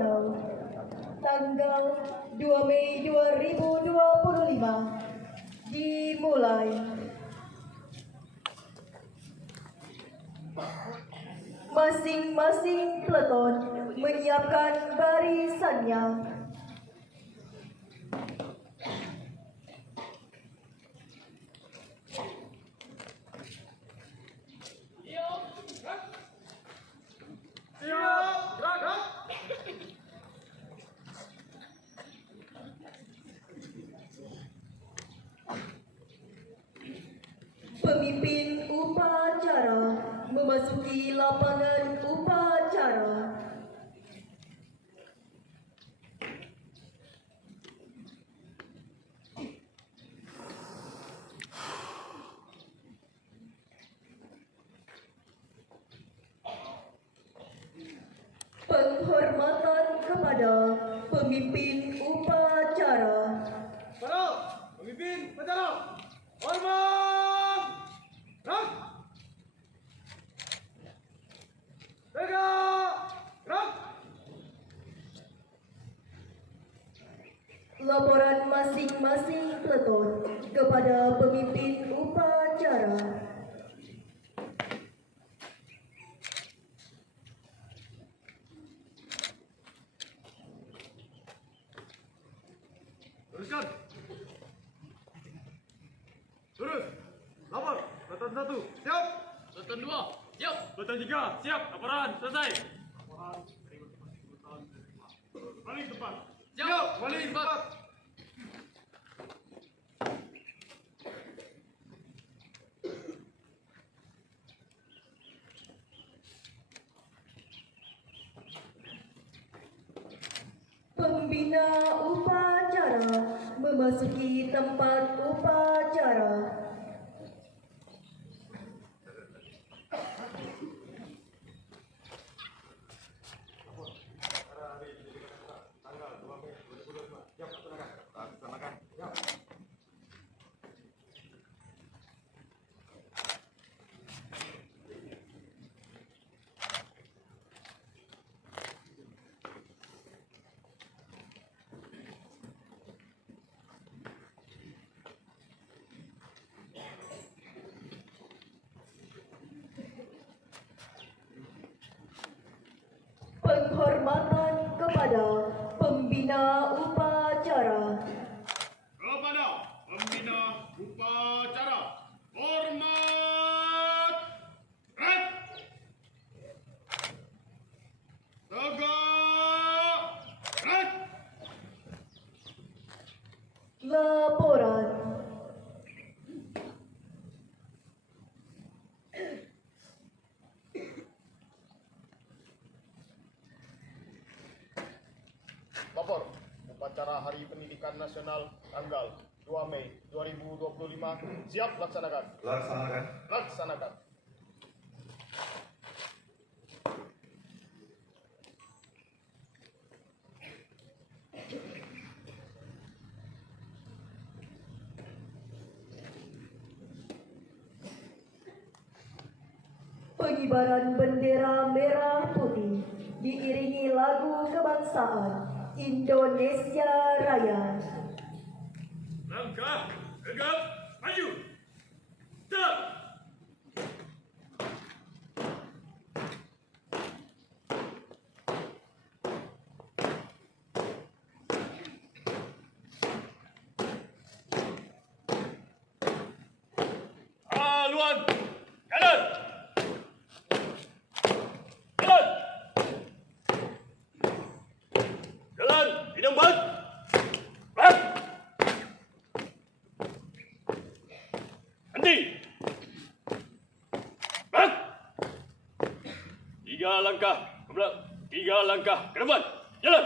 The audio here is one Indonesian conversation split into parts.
Nasional tanggal 2 Mei 2025 dimulai. Masing-masing peleton menyiapkan barisannya. Pemimpin upacara memasuki lapangan upacara. Penghormatan kepada pemimpin upacara. Para pemimpin upacara, hormat, gerak, tegak, gerak. Laporan masing-masing peleton kepada pemimpin upacara. Teruskan. Terus. Lapor. Peleton 1, siap. Peleton 2, siap. Peleton 3, siap. Laporan selesai. Balik tempat. Siap. Balik tempat. Pembina upacara memasuki tempat upacara. Penghormatan kepada pembina upacara. Kepada pembina upacara, hormat, gerak, tegak, gerak. Laporan. Lapor upacara Hari Pendidikan Nasional tanggal 2 Mei 2025 siap laksanakan. Laksanakan. Pengibaran bendera merah putih diiringi lagu kebangsaan Indonesia Raya. Langkah, tegak, maju. Stop. Haluan, kanan. Jalan. Jalan, hidung balik. Balik. Henti. Balik. 3 langkah ke belakang, 3 langkah ke depan. Jalan.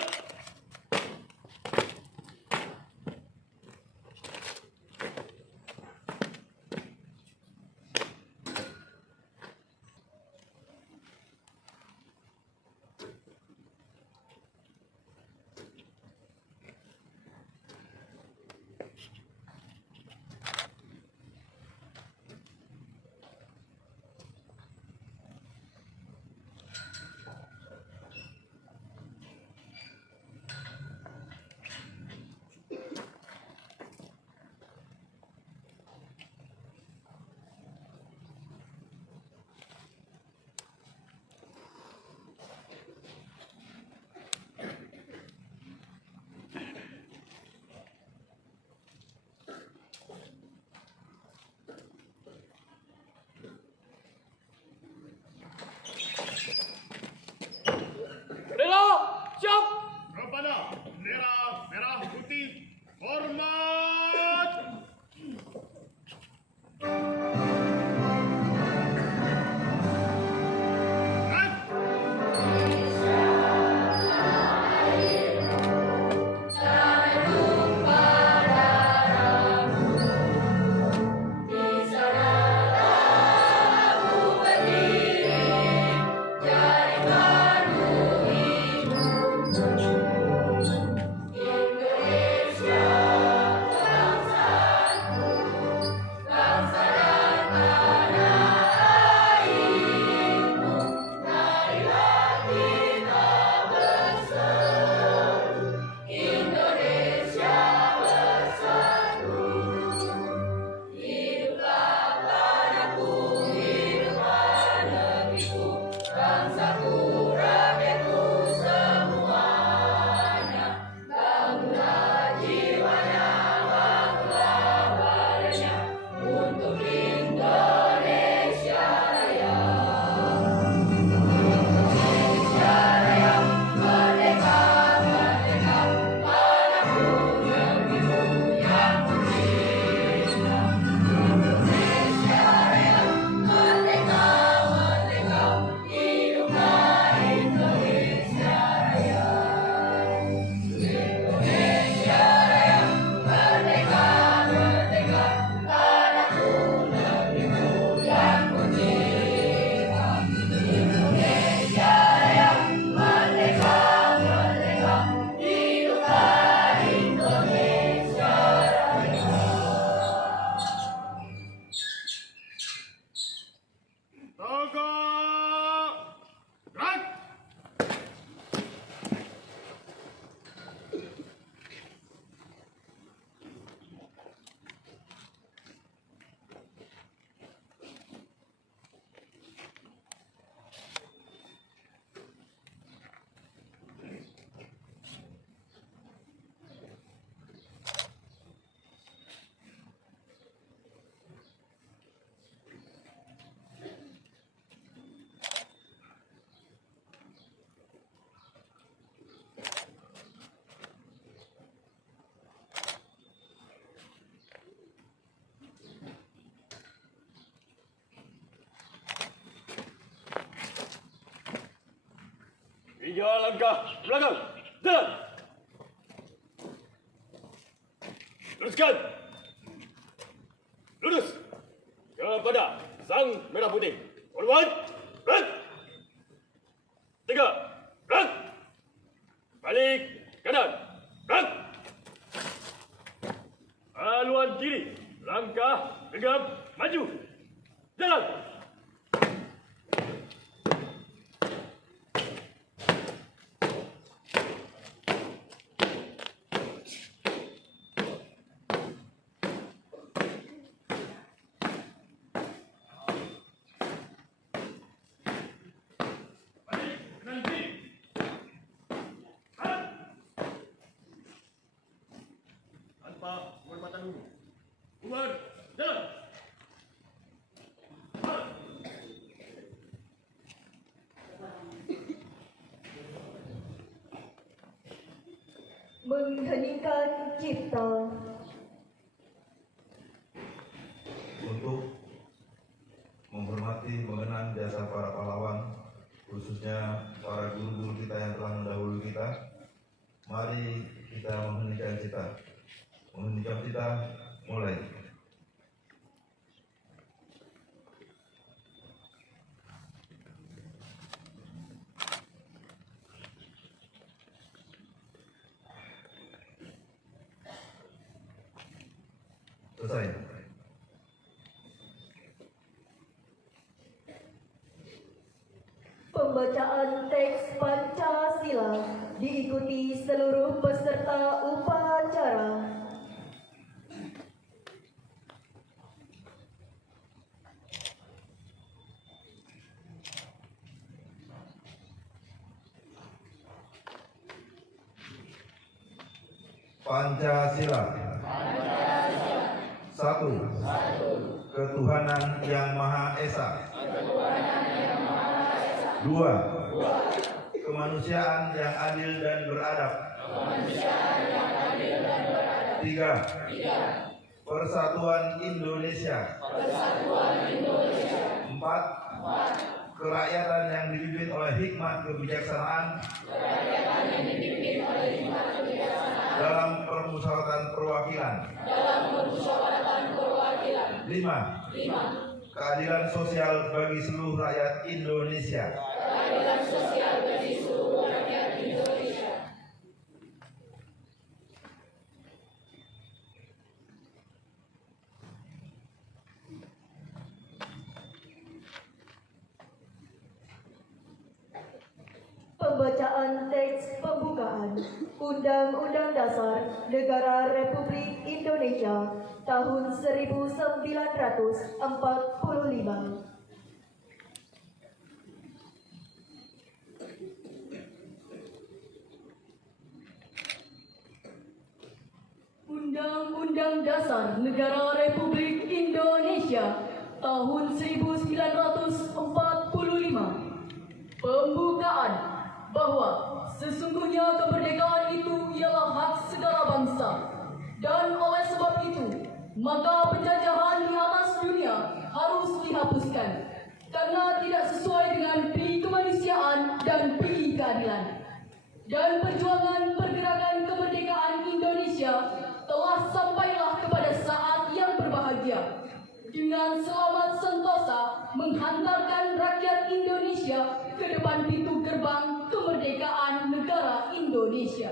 3 langkah ke belakang. Jalan. Luruskan. Lurus. Kepada sang merah putih. Forward. Gerak. 3. Gerak. Balik kanan. Gerak. Haluan kiri. Langkah gegap maju. Jalan. Balik kanan kiri. Gerak. Tanpa penghormatan dulu. Bubar. Jalan. Mengheningkan cipta. Untuk menghormati mengenang jasa para pahlawan, khususnya para guru-guru kita yang telah mendahului kita, mari kita mengheningkan cipta. Mengheningkan cipta, mulai. Selesai. Pembacaan teks Pancasila diikuti seluruh peserta upacara. Pancasila. Satu. Ketuhanan yang Maha Esa. Dua. Kemanusiaan yang adil dan beradab. Tiga. Persatuan Indonesia. Empat. Kerakyatan yang dipimpin oleh hikmat kebijaksanaan dalam permusyawaratan perwakilan. Lima. Keadilan sosial bagi seluruh rakyat Indonesia. Pembacaan teks pembukaan Undang-Undang Dasar Negara Republik Indonesia tahun 1945. Undang-Undang Dasar Negara Republik Indonesia tahun 1945. Pembukaan bahwa sesungguhnya kemerdekaan itu ialah hak segala bangsa, dan oleh sebab itu maka penjajahan di atas dunia harus dihapuskan karena tidak sesuai dengan pri kemanusiaan dan pri keadilan. Dan perjuangan pergerakan kemerdekaan Indonesia telah sampailah kepada saat yang berbahagia dengan selamat sentosa menghantarkan rakyat Indonesia ke depan pintu gerbang kemerdekaan negara Indonesia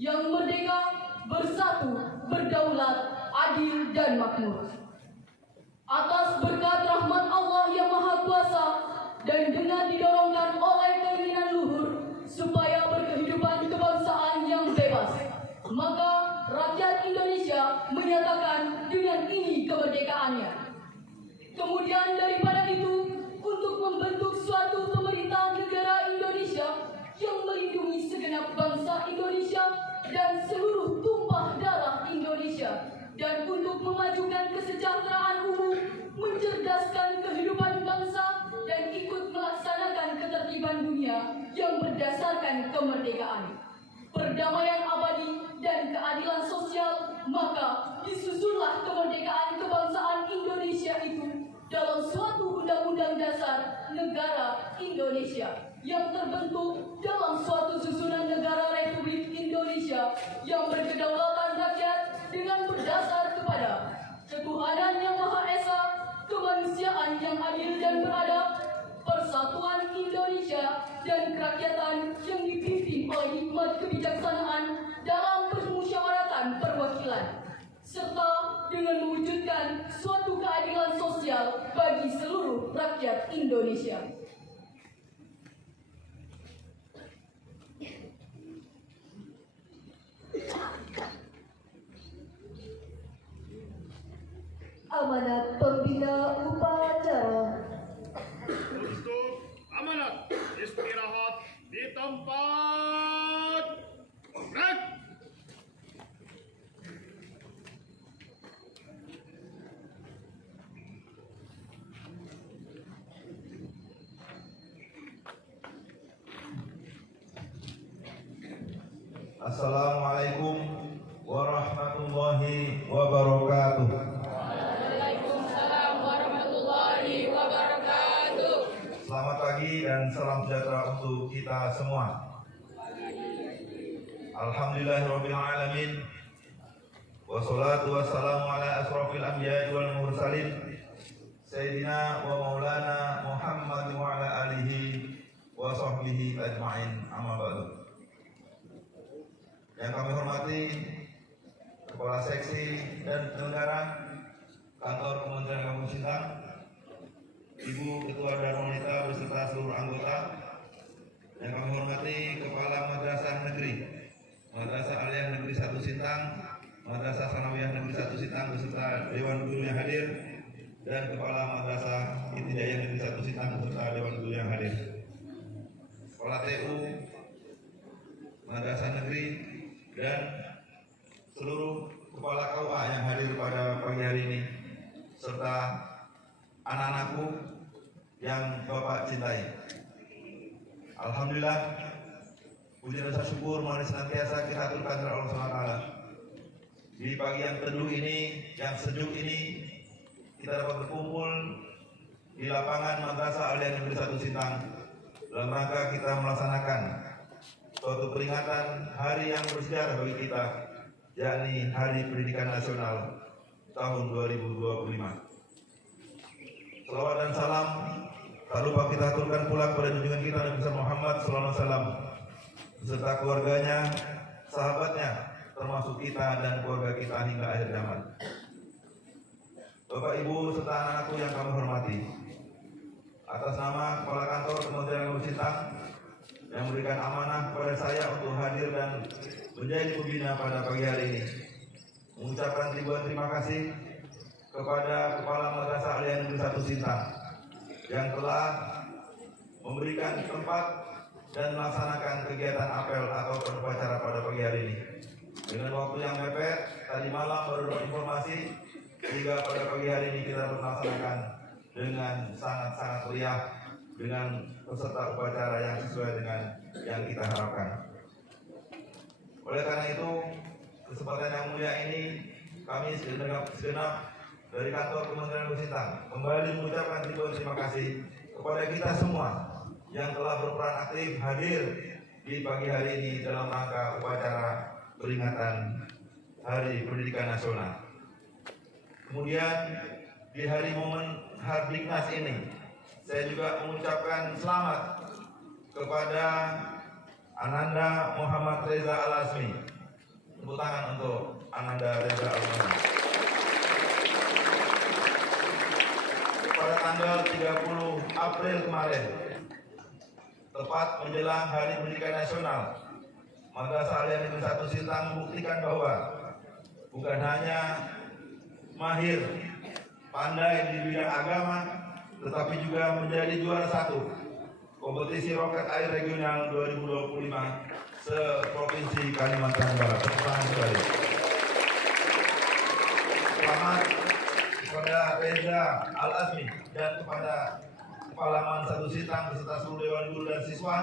yang merdeka, bersatu, berdaulat, adil dan makmur. Atas berkat rahmat Allah yang Maha Kuasa dan dengan didorongkan oleh keinginan luhur supaya berkehidupan kebangsaan yang bebas, maka rakyat Indonesia menyatakan dengan ini kemerdekaannya. Kemudian daripada itu, untuk membentuk suatu pemerintah negara Indonesia yang melindungi segenap bangsa Indonesia dan seluruh tumpah darah Indonesia, dan untuk memajukan kesejahteraan umum, mencerdaskan kehidupan bangsa, dan ikut melaksanakan ketertiban dunia yang berdasarkan kemerdekaan, perdamaian abadi, dan keadilan sosial, maka disusunlah kemerdekaan kebangsaan Indonesia itu dalam suatu undang-undang dasar negara Indonesia yang terbentuk dalam suatu susunan negara Republik Indonesia yang berkedaulatan rakyat dengan berdasar kepada ketuhanan yang Maha Esa, kemanusiaan yang adil dan beradab, persatuan Indonesia, dan kerakyatan yang dipimpin oleh hikmat kebijaksanaan dalam permusyawaratan perwakilan, serta dengan mewujudkan suatu keadilan sosial bagi seluruh rakyat Indonesia. Amanat Pembina Upacara. Untuk amanat istirahat di tempat. Gerak! Assalamualaikum warahmatullahi wabarakatuh. Selamat pagi dan salam sejahtera untuk kita semua. Alhamdulillahirabbil alamin. Wassalatu wassalamu ala asrofil anbiya'i wal mursalin Sayyidina wa maulana Muhammad wa ala alihi wa sahbihi ajma'in, amma ba'du. Yang kami hormati Kepala Seksi dan Penyelenggara Kantor Kementerian Agama Sintang, Ibu Ketua dan Wanita beserta seluruh anggota. Yang kami hormati Kepala Madrasah Negeri Madrasah Aliyah Negeri 1 Sintang, Madrasah Sanawiyah Negeri 1 Sintang beserta Dewan Guru yang hadir, dan Kepala Madrasah Ibtidaiyah Negeri 1 Sintang beserta Dewan Guru yang hadir. Kepala TU Madrasah Negeri dan seluruh kepala KUA yang hadir pada pagi hari ini, serta anak-anakku yang Bapak cintai. Alhamdulillah, puji rasa syukur mari senantiasa kita aturkan kepada Allah SWT. Di pagi yang teduh ini, yang sejuk ini, kita dapat berkumpul di lapangan Madrasah Aliyah Negeri 1 Sintang dalam rangka kita melaksanakan suatu peringatan hari yang bersejarah bagi kita, yakni Hari Pendidikan Nasional tahun 2025. Salawat dan salam tak lupa kita aturkan pula kepada junjungan kita Nabi Muhammad SAW beserta keluarganya, sahabatnya, termasuk kita dan keluarga kita hingga akhir zaman. Bapak Ibu serta anak-anakku yang kami hormati, atas nama Kepala Kantor Kementerian Agama Sintang yang memberikan amanah kepada saya untuk hadir dan menjadi pembina pada pagi hari ini, mengucapkan ribuan terima kasih kepada Kepala Madrasah Aliyah Negeri 1 Sintang yang telah memberikan tempat dan melaksanakan kegiatan apel atau upacara pada pagi hari ini. Dengan waktu yang mepet, tadi malam baru dapat informasi, sehingga pada pagi hari ini kita dapat melaksanakan dengan sangat-sangat meriah dengan peserta upacara yang sesuai dengan yang kita harapkan. Oleh karena itu, kesempatan yang mulia ini kami segenap dari Kantor Kementerian Agama Sintang kembali mengucapkan ribuan terima kasih kepada kita semua yang telah berperan aktif hadir di pagi hari ini dalam rangka upacara peringatan Hari Pendidikan Nasional. Kemudian di hari momen Hardiknas ini, saya juga mengucapkan selamat kepada Ananda Muhammad Reza Al-Azmi. Tepuk tangan untuk Ananda Reza Al-Azmi. Pada tanggal 30 April kemarin, tepat menjelang Hari Pendidikan Nasional, Madrasah Aliyah Negeri 1 Sintang membuktikan bahwa bukan hanya mahir, pandai di bidang agama, tetapi juga menjadi juara 1 kompetisi roket air regional 2025 se-Provinsi Kalimantan Barat. Selamat kembali. Selamat kepada Reza Al-Azmi dan kepada Kepala Man 1 Sintang beserta seluruh Dewan Guru dan siswa.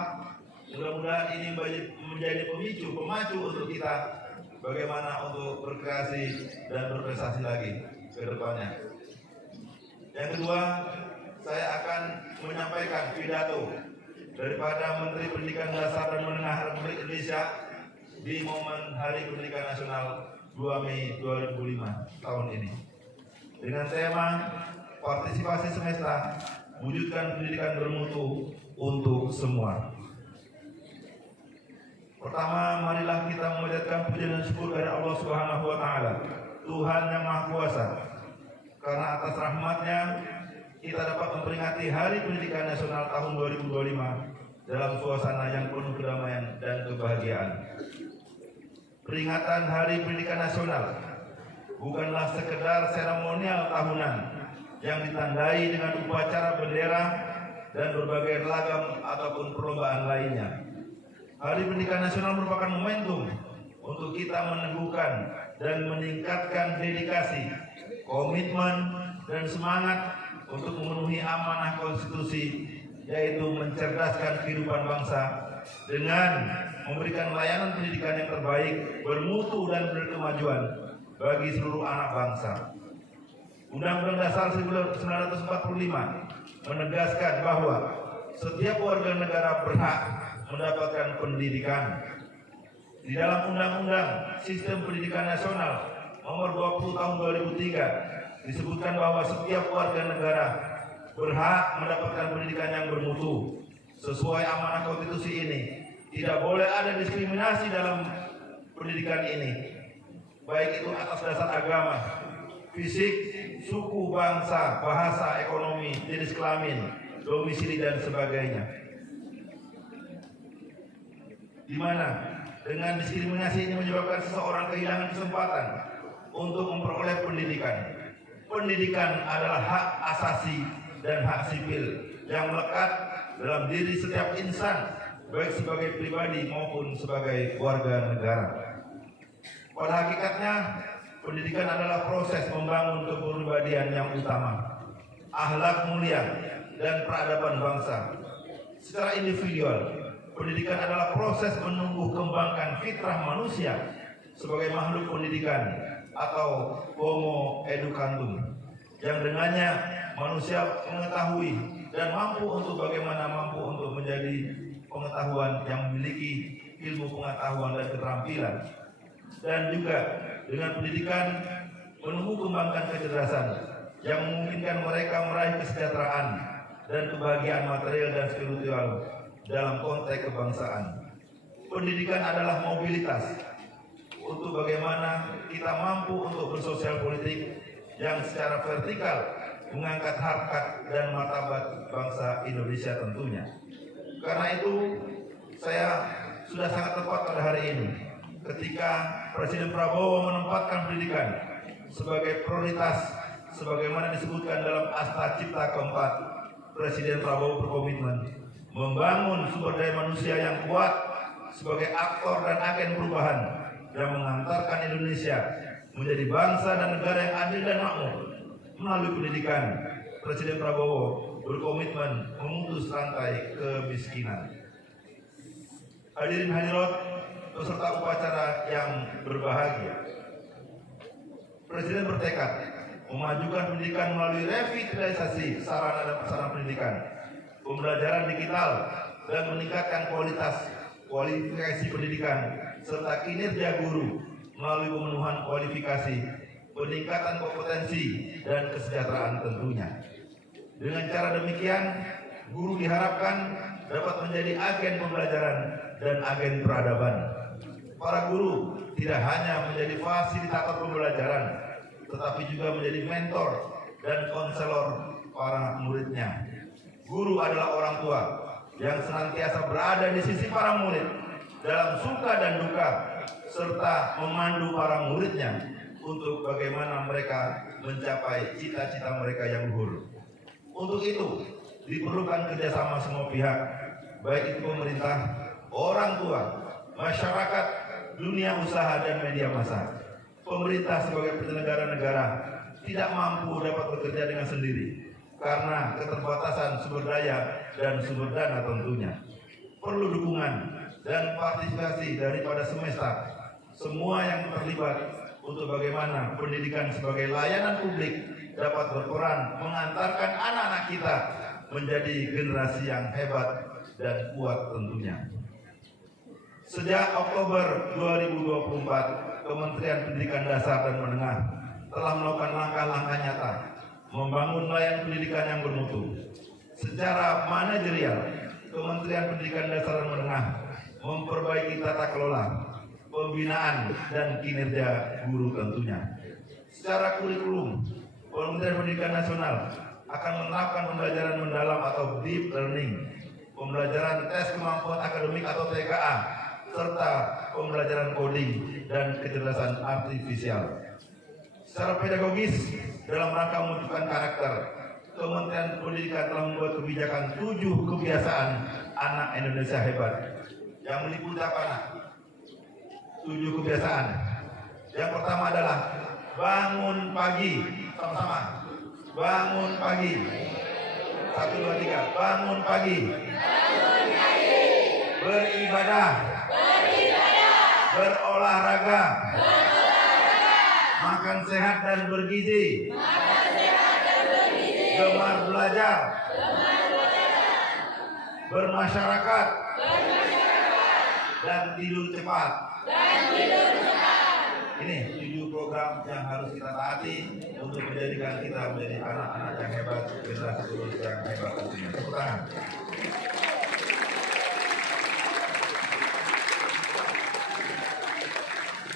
Mudah-mudahan ini menjadi pemacu untuk kita bagaimana untuk berkreasi dan berprestasi lagi ke depannya. Yang kedua, saya akan menyampaikan pidato daripada Menteri Pendidikan Dasar dan Menengah Republik Indonesia di momen Hari Pendidikan Nasional 2 Mei 2005 tahun ini. Dengan tema partisipasi semesta, wujudkan pendidikan bermutu untuk semua. Pertama, marilah kita memanjatkan puji dan syukur dari Allah Subhanahu wa taala, Tuhan yang Maha Kuasa. Karena atas rahmat-Nya kita dapat memperingati Hari Pendidikan Nasional tahun 2025 dalam suasana yang penuh kedamaian dan kebahagiaan. Peringatan Hari Pendidikan Nasional bukanlah sekedar seremonial tahunan yang ditandai dengan upacara bendera dan berbagai ragam ataupun perlombaan lainnya. Hari Pendidikan Nasional merupakan momentum untuk kita meneguhkan dan meningkatkan dedikasi, komitmen, dan semangat untuk memenuhi amanah konstitusi, yaitu mencerdaskan kehidupan bangsa dengan memberikan layanan pendidikan yang terbaik, bermutu dan berkemajuan bagi seluruh anak bangsa. Undang-Undang Dasar 1945 menegaskan bahwa setiap warga negara berhak mendapatkan pendidikan. Di dalam Undang-Undang Sistem Pendidikan Nasional Nomor 20 Tahun 2003 disebutkan bahwa setiap warga negara berhak mendapatkan pendidikan yang bermutu. Sesuai amanah konstitusi ini, tidak boleh ada diskriminasi dalam pendidikan ini, baik itu atas dasar agama, fisik, suku, bangsa, bahasa, ekonomi, jenis kelamin, domisili, dan sebagainya. Di mana dengan diskriminasi ini menyebabkan seseorang kehilangan kesempatan untuk memperoleh pendidikan. Pendidikan adalah hak asasi dan hak sipil yang melekat dalam diri setiap insan, baik sebagai pribadi maupun sebagai warga negara. Pada hakikatnya, pendidikan adalah proses membangun kepribadian yang utama, akhlak mulia, dan peradaban bangsa. Secara individual, pendidikan adalah proses menumbuh kembangkan fitrah manusia sebagai makhluk pendidikan atau homo educandum, yang dengannya manusia mengetahui dan mampu untuk menjadi pengetahuan yang memiliki ilmu pengetahuan dan keterampilan. Dan juga dengan pendidikan menumbuh kembangkan kecerdasan yang memungkinkan mereka meraih kesejahteraan dan kebahagiaan material dan spiritual dalam konteks kebangsaan. Pendidikan adalah mobilitas untuk bagaimana kita mampu untuk bersosial politik yang secara vertikal mengangkat harkat dan martabat bangsa Indonesia tentunya. Karena itu saya sudah sangat tepat pada hari ini ketika Presiden Prabowo menempatkan pendidikan sebagai prioritas sebagaimana disebutkan dalam Asta Cipta keempat. Presiden Prabowo berkomitmen membangun sumber daya manusia yang kuat sebagai aktor dan agen perubahan yang mengantarkan Indonesia menjadi bangsa dan negara yang adil dan makmur. Melalui pendidikan, Presiden Prabowo berkomitmen memutus rantai kemiskinan. Hadirin hadirat peserta upacara yang berbahagia, Presiden bertekad memajukan pendidikan melalui revitalisasi sarana dan prasarana pendidikan, pembelajaran digital, dan meningkatkan kualifikasi pendidikan serta kinerja guru melalui pemenuhan kualifikasi, peningkatan kompetensi, dan kesejahteraan tentunya. Dengan cara demikian, guru diharapkan dapat menjadi agen pembelajaran dan agen peradaban. Para guru tidak hanya menjadi fasilitator pembelajaran, tetapi juga menjadi mentor dan konselor para muridnya. Guru adalah orang tua yang senantiasa berada di sisi para murid dalam suka dan duka, serta memandu para muridnya untuk bagaimana mereka mencapai cita-cita mereka yang luhur. Untuk itu diperlukan kerjasama semua pihak, baik itu pemerintah, orang tua, masyarakat, dunia usaha, dan media massa. Pemerintah sebagai penyelenggara negara tidak mampu dapat bekerja dengan sendiri karena keterbatasan sumber daya dan sumber dana tentunya. Perlu dukungan dan partisipasi daripada semesta, semua yang terlibat untuk bagaimana pendidikan sebagai layanan publik dapat berperan mengantarkan anak-anak kita menjadi generasi yang hebat dan kuat tentunya. Sejak Oktober 2024, Kementerian Pendidikan Dasar dan Menengah telah melakukan langkah-langkah nyata membangun layanan pendidikan yang bermutu. Secara manajerial, Kementerian Pendidikan Dasar dan Menengah memperbaiki tata kelola, pembinaan, dan kinerja guru tentunya. Secara kurikulum, Kementerian Pendidikan Nasional akan menerapkan pembelajaran mendalam atau deep learning, pembelajaran tes kemampuan akademik atau TKA, serta pembelajaran coding dan kecerdasan artifisial. Secara pedagogis, dalam rangka menunjukkan karakter, Kementerian Pendidikan telah membuat kebijakan 7 kebiasaan anak Indonesia hebat yang meliputi apa nak? 7 kebiasaan. Yang pertama adalah bangun pagi, sama-sama. Bangun pagi. 1, 2, 3. Bangun pagi. Beribadah. Berolahraga. Makan sehat dan bergizi. Gemar belajar. Bermasyarakat. Dan tidur cepat. Ini 7 program yang harus kita taati untuk menjadikan kita menjadi anak-anak yang hebat, generasi penerus yang hebat tentunya. Tepuk tangan.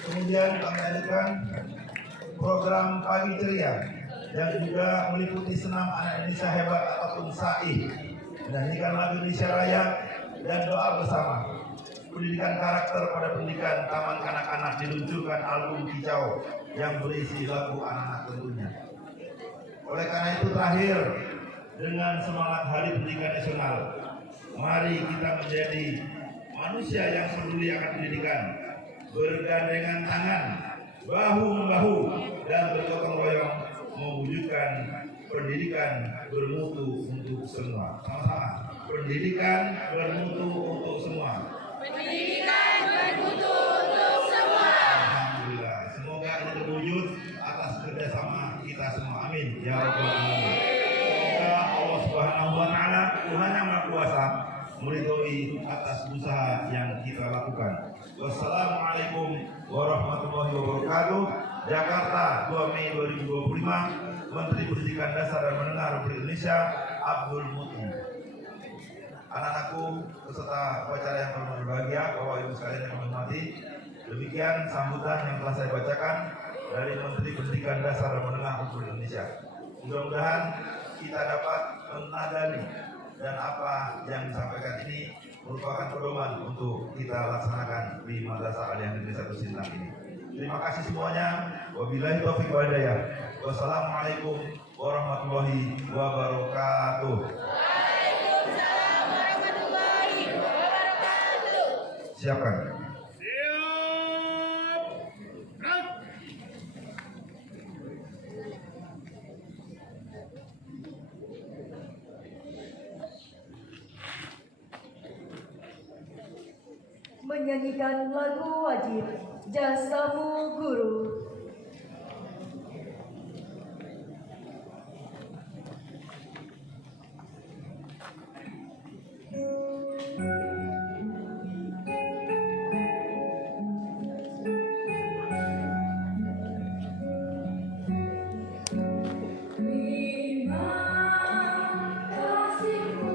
Kemudian kami adakan program Pagi Ceria yang juga meliputi senam anak Indonesia hebat ataupun SAI, menyanyikan lagu Indonesia Raya dan doa bersama. Pendidikan karakter pada pendidikan taman kanak-kanak diluncurkan album kicau yang berisi lagu anak-anak tentunya. Oleh karena itu terakhir, dengan semangat Hari Pendidikan Nasional, mari kita menjadi manusia yang peduli akan pendidikan, bergandengan tangan, bahu-membahu, dan bergotong royong mewujudkan pendidikan bermutu untuk semua. Sama-sama, pendidikan bermutu untuk semua. Pendidikan bermutu untuk semua. Alhamdulillah. Semoga ini terwujud atas kerjasama kita semua. Amin. Ya Rabbal Alamin. Semoga Allah Subhanahu Wa Taala, Tuhan yang Maha Kuasa, meridhoi atas usaha yang kita lakukan. Wassalamualaikum warahmatullahi wabarakatuh. Jakarta, 2 Mei 2025. Menteri Pendidikan Dasar dan Menengah Republik Indonesia, Abdul Muti. Anak-anakku peserta upacara yang berbahagia, Bapak Ibu sekalian yang hormati, demikian sambutan yang telah saya bacakan dari Menteri Pendidikan Dasar dan Menengah Republik Indonesia. Mudah-mudahan kita dapat menadani dan apa yang disampaikan ini merupakan pedoman untuk kita laksanakan di Madrasah Aliyah Negeri 1 Sintang ini. Terima kasih semuanya. Wabillahi taufiq wal hidayah. Wassalamualaikum warahmatullahi wabarakatuh. Siapkan. Siap. Gerak. Menyanyikan lagu wajib Jasamu Guru. Terima kasihku,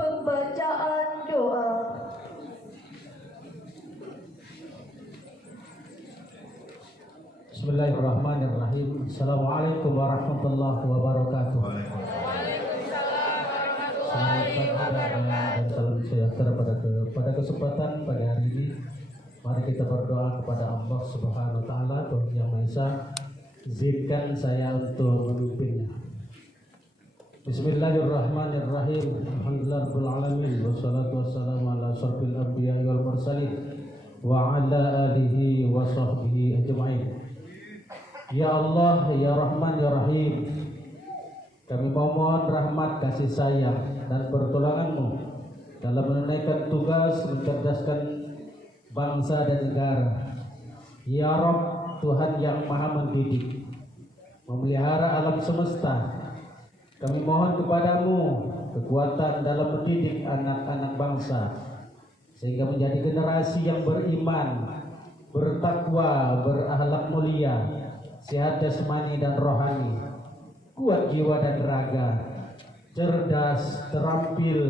Pembacaan doa. Bismillahirrahmanirrahim. Assalamualaikum warahmatullahi wabarakatuh. Selamat pagi dan salam sejahtera pada kesempatan pada hari ini. Mari kita berdoa kepada Allah Subhanahu wa taala, Tuhan Yang Maha Esa. Izinkan saya untuk memimpinnya. Bismillahirrahmanirrahim. Alhamdulillahirabbil alamin wassalatu wassalamu ala asyrofil anbiya'i wal mursalin wa ala alihi wa sahbihi ajma'in. Ya Allah, Ya Rahman, Ya Rahim, kami memohon rahmat, kasih sayang dan pertolongan-Mu dalam menunaikan tugas mencerdaskan bangsa dan negara. Ya Rabb, Tuhan yang Maha Mendidik, memelihara alam semesta, kami mohon kepadamu kekuatan dalam mendidik anak-anak bangsa sehingga menjadi generasi yang beriman, bertakwa, berakhlak mulia, sehat jasmani dan rohani, kuat jiwa dan raga, cerdas, terampil,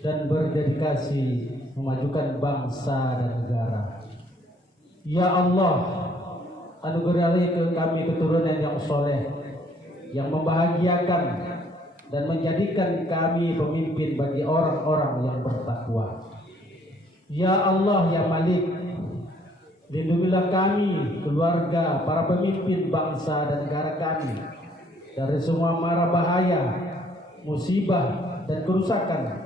dan berdedikasi memajukan bangsa dan negara. Ya Allah, anugerahi ke kami keturunan yang soleh, yang membahagiakan dan menjadikan kami pemimpin bagi orang-orang yang bertakwa. Ya Allah, Ya Malik, lindungilah kami, keluarga, para pemimpin bangsa dan negara kami dari semua mara bahaya, musibah, dan kerusakan.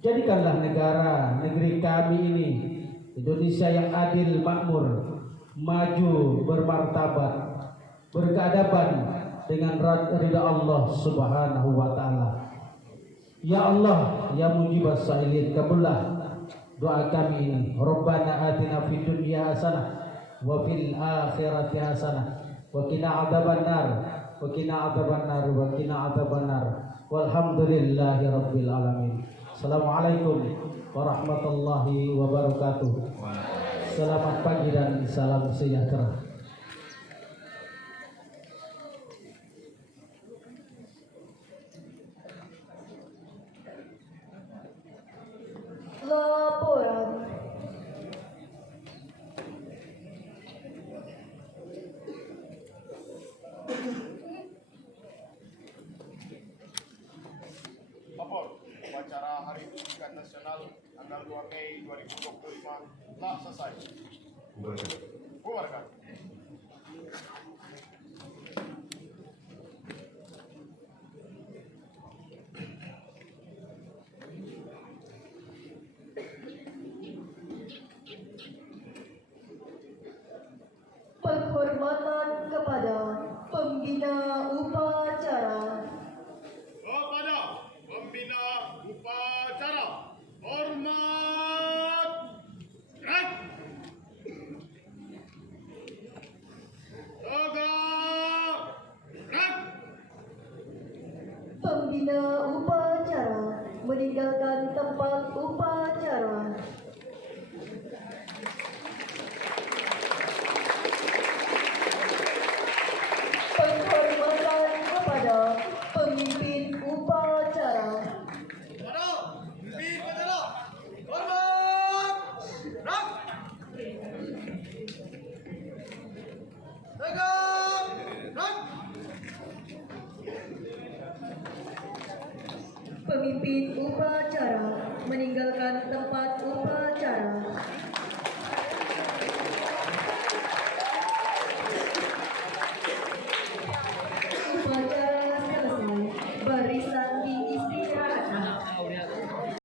Jadikanlah negara, negeri kami ini Indonesia yang adil, makmur, maju, bermartabat, berkeadaban dengan ridha Allah Subhanahu wa taala. Ya Allah, Ya Mujibas Sa'ilin, kabullah doa kami ini. Rabbana atina fid dunya hasanah wa fil akhirati hasanah wa qina adzabannar wa qina adzabannar wa qina adzabannar walhamdulillahi rabbil alamin. Assalamualaikum warahmatullahi wabarakatuh. Selamat pagi dan salam sejahtera. Laporan. Lapor, upacara Hari Pendidikan Nasional tanggal 2 Mei 2025 telah selesai. Bubarkan. Penghormatan kepada pembina upacara. Kepada pembina upacara, hormat. Gerak. Tegak. Gerak. Pembina upacara meninggalkan tempat upacara. Penghormatan kepada pemimpin upacara. Pemimpin upacara meninggalkan tempat upacara.